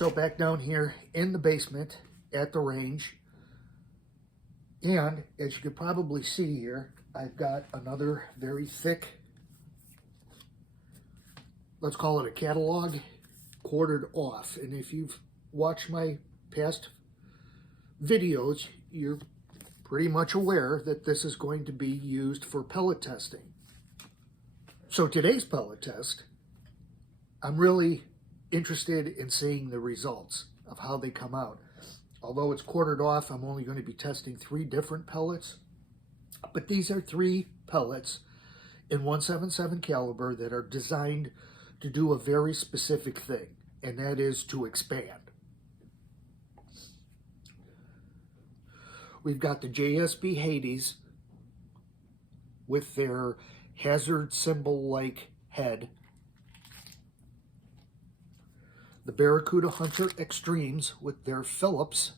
So back down here in the basement at the range, and as you can probably see here, I've got another very thick, let's call it a catalog, quartered off. And if you've watched my past videos, you're pretty much aware that this is going to be used for pellet testing. So today's pellet test, I'm really interested in seeing the results of how they come out. Although it's quartered off, I'm only going to be testing 3 different pellets, but these are 3 pellets in 177 caliber that are designed to do a very specific thing, and that is to expand. We've got the JSB Hades with their hazard symbol-like head, the Barracuda Hunter Extremes with their Phillips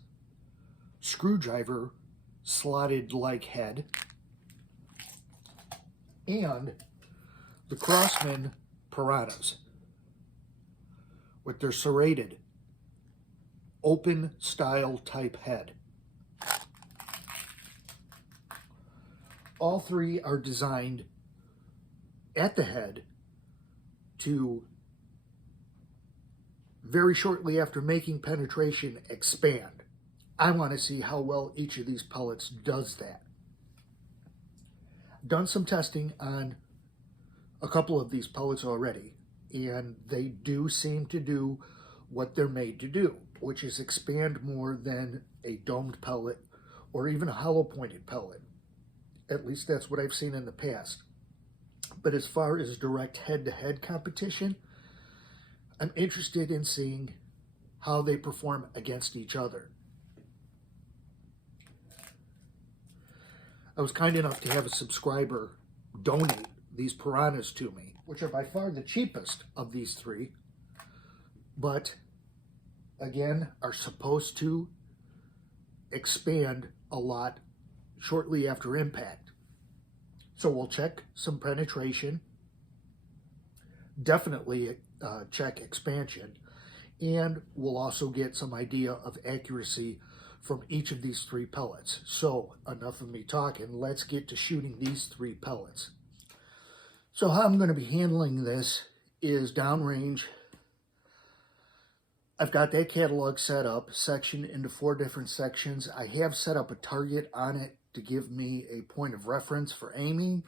screwdriver slotted like head, and the Crosman Piranhas with their serrated open style type head. All 3 are designed at the head to, very shortly after making penetration, expand. I want to see how well each of these pellets does that. Done some testing on a couple of these pellets already, and they do seem to do what they're made to do, which is expand more than a domed pellet or even a hollow pointed pellet. At least that's what I've seen in the past. But as far as direct head-to-head competition, I'm interested in seeing how they perform against each other. I was kind enough to have a subscriber donate these Piranhas to me, which are by far the cheapest of these 3, but again, are supposed to expand a lot shortly after impact. So we'll check some penetration, definitely check expansion, and we'll also get some idea of accuracy from each of these 3 pellets. So enough of me talking, let's get to shooting these 3 pellets. So how I'm going to be handling this is downrange. I've got that catalog set up, sectioned into 4 different sections. I have set up a target on it to give me a point of reference for aiming.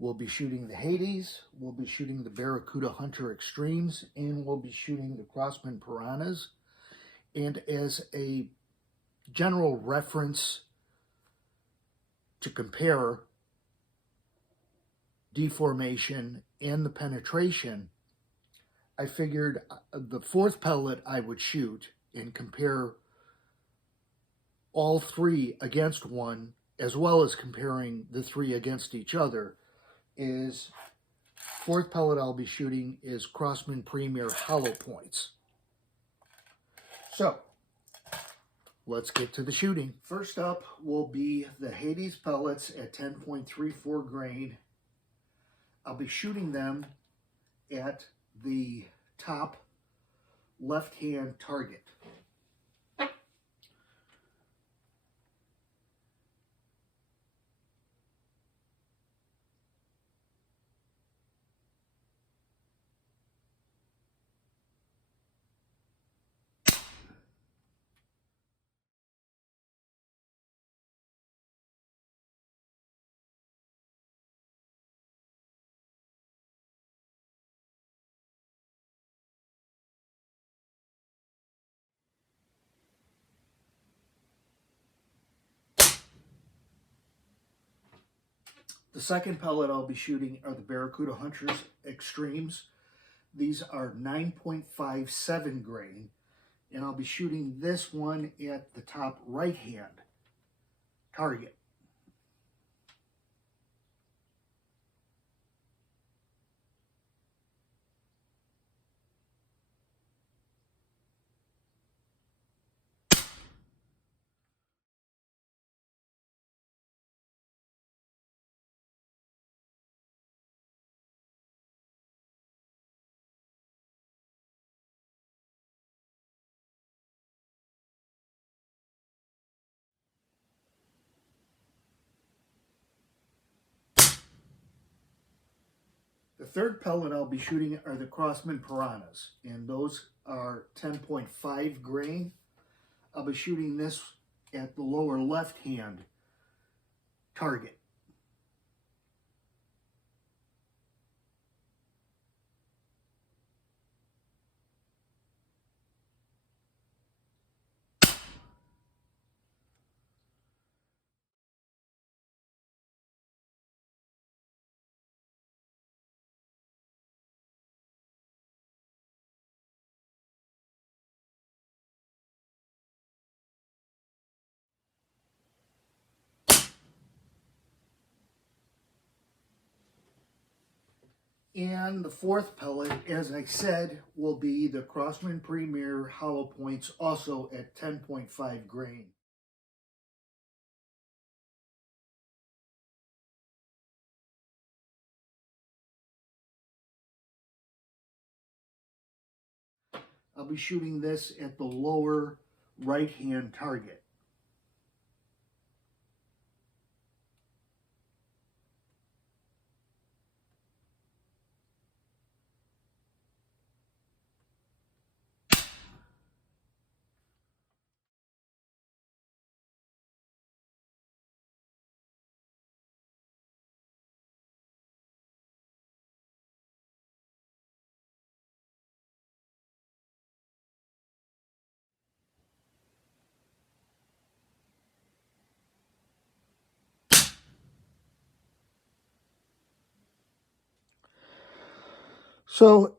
We'll be shooting the Hades, we'll be shooting the Barracuda Hunter Extremes, and we'll be shooting the Crosman Piranhas. And as a general reference to compare deformation and the penetration, I figured the 4th pellet I would shoot and compare all 3 against one, as well as comparing the 3 against each other, is 4th pellet I'll be shooting is Crosman Premier Hollow Points. So let's get to the shooting. First up will be the Hades pellets at 10.34 grain. I'll be shooting them at the top left-hand target. The second pellet I'll be shooting are the Barracuda Hunters Extremes. These are 9.57 grain, and I'll be shooting this one at the top right-hand target. third pellet I'll be shooting are the Crosman Piranhas, and those are 10.5 grain. I'll be shooting this at the lower left-hand target. And the fourth pellet, as I said, will be the Crosman Premier Hollow Points, also at 10.5 grain. I'll be shooting this at the lower right-hand target. So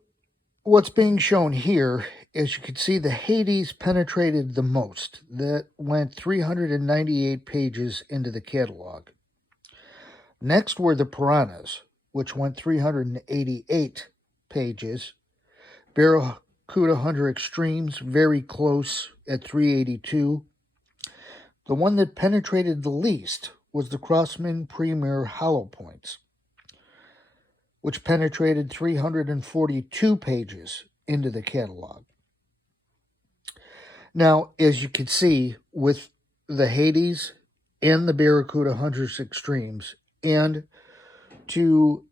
what's being shown here is you can see the Hades penetrated the most. That went 398 pages into the catalog. Next were the Piranhas, which went 388 pages. Barracuda Hunter Extremes, very close at 382. The one that penetrated the least was the Crosman Premier Hollow Points, which penetrated 342 pages into the catalog. Now, as you can see, with the Hades and the Barracuda Hunters Extremes, and to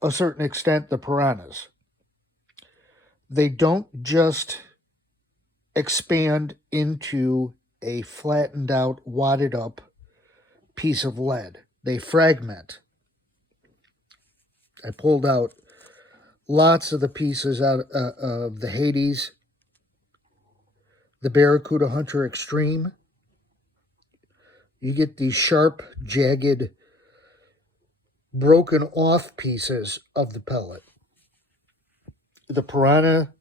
a certain extent the Piranhas, they don't just expand into a flattened out, wadded up piece of lead. They fragment. I pulled out lots of the pieces out of the Hades, the Barracuda Hunter Extreme. You get these sharp, jagged, broken off pieces of the pellet. The Piranha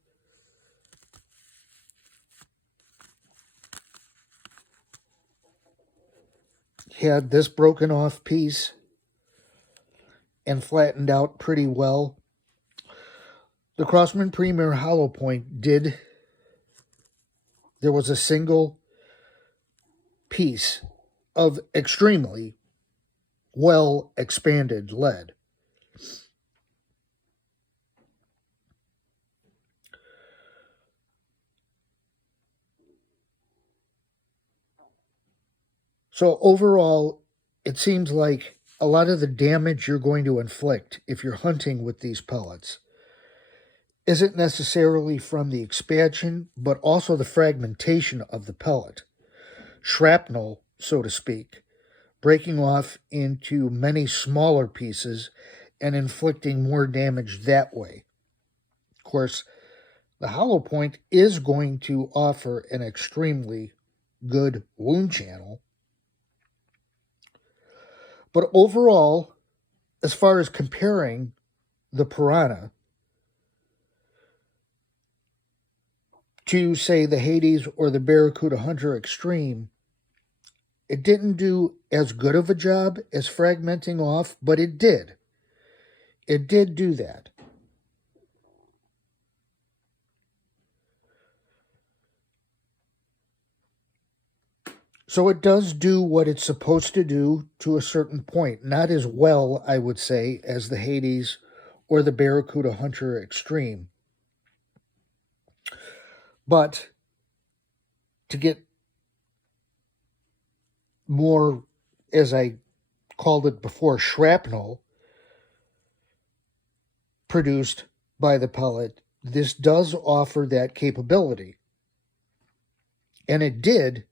had this broken off piece and flattened out pretty well. The Crosman Premier Hollow Point did. There was a single piece of extremely well expanded lead. So overall, it seems like a lot of the damage you're going to inflict if you're hunting with these pellets isn't necessarily from the expansion, but also the fragmentation of the pellet. Shrapnel, so to speak, breaking off into many smaller pieces and inflicting more damage that way. Of course, the hollow point is going to offer an extremely good wound channel. But overall, as far as comparing the Piranha to, say, the Hades or the Barracuda Hunter Extreme, it didn't do as good of a job as fragmenting off, but it did. It did do that. So it does do what it's supposed to do to a certain point. Not as well, I would say, as the Hades or the Barracuda Hunter Extreme. But to get more, as I called it before, shrapnel, produced by the pellet, this does offer that capability. And it did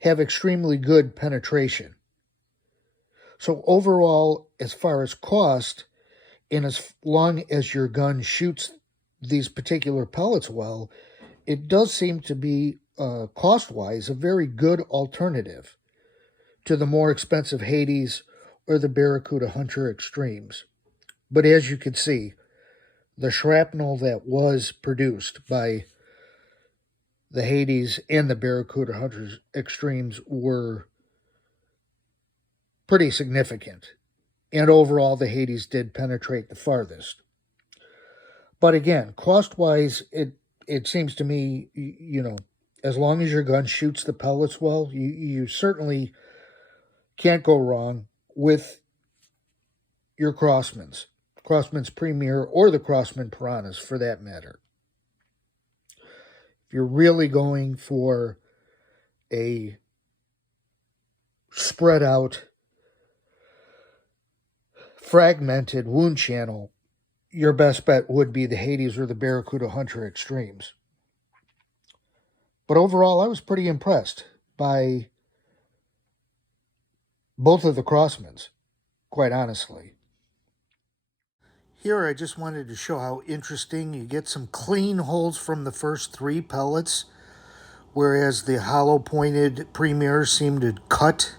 have extremely good penetration. So overall, as far as cost, and as long as your gun shoots these particular pellets well, it does seem to be, cost-wise, a very good alternative to the more expensive Hades or the Barracuda Hunter Extremes. But as you can see, the shrapnel that was produced by the Hades and the Barracuda Hunter Extremes were pretty significant. And overall, the Hades did penetrate the farthest. But again, cost-wise, it seems to me, as long as your gun shoots the pellets well, you certainly can't go wrong with your Crossman's Premier, or the Crossman Piranhas for that matter. If you're really going for a spread out, fragmented wound channel, your best bet would be the Hades or the Barracuda Hunter Extremes. But overall, I was pretty impressed by both of the Crossmans, quite honestly. Here I just wanted to show how interesting. You get some clean holes from the first 3 pellets, whereas the hollow-pointed Premiers seem to cut.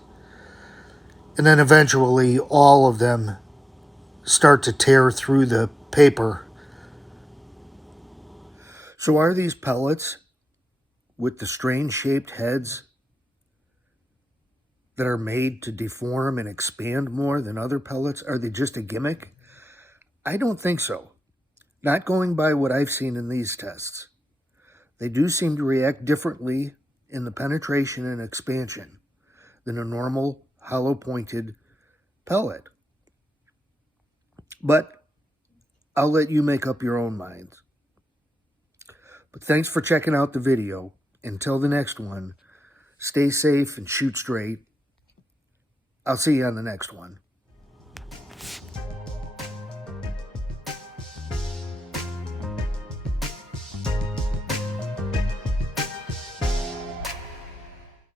And then eventually all of them start to tear through the paper. So are these pellets with the strange-shaped heads that are made to deform and expand more than other pellets, are they just a gimmick? I don't think so. Not going by what I've seen in these tests. They do seem to react differently in the penetration and expansion than a normal hollow-pointed pellet. But I'll let you make up your own minds. But thanks for checking out the video. Until the next one, stay safe and shoot straight. I'll see you on the next one.